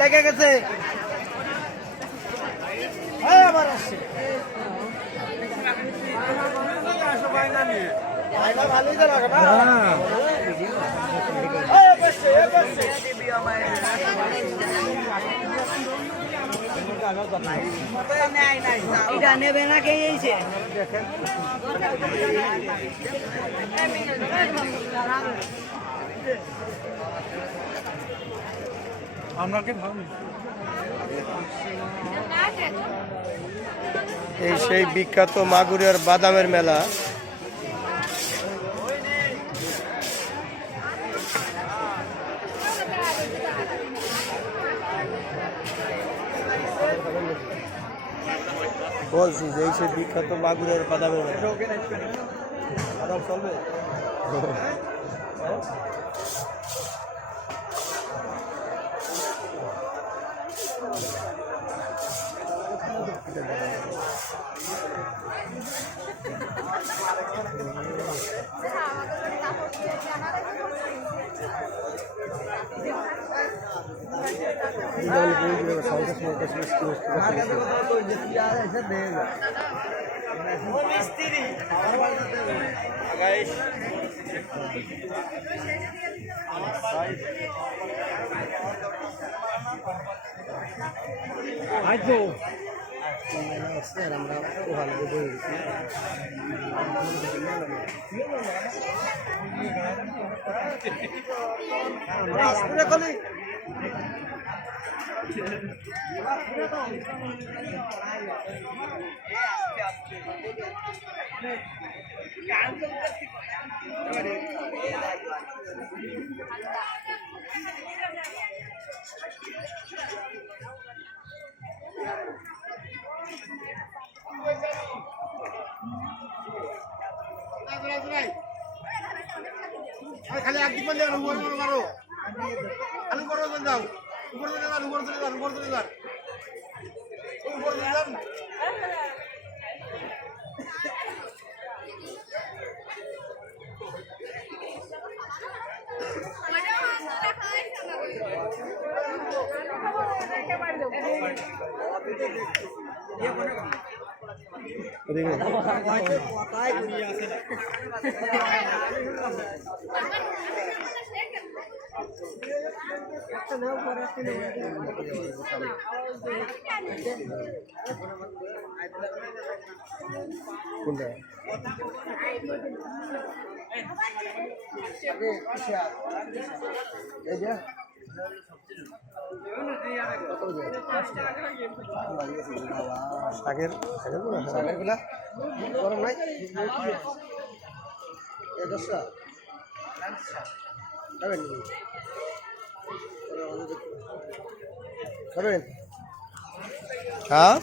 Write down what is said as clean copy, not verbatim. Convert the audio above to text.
লেগে গেছে আবার আসছে ভালোই তো লাগে না এটা নেবে না কে এইছে এই সেই বিখ্যাত মাগুরিয়ার বাদামের মেলা বলছি যে এই সেই বিখ্যাত মাগুরিয়ার বাদামের মেলা চলবে আমরা খালি একদিক বললে মারো আলু করো যাও উপরে চলে যান উপরে চলে যান উপরে চলে যান উপরে চলে যান শাকের গুলা গরম নাই খাবেন হ্যাঁ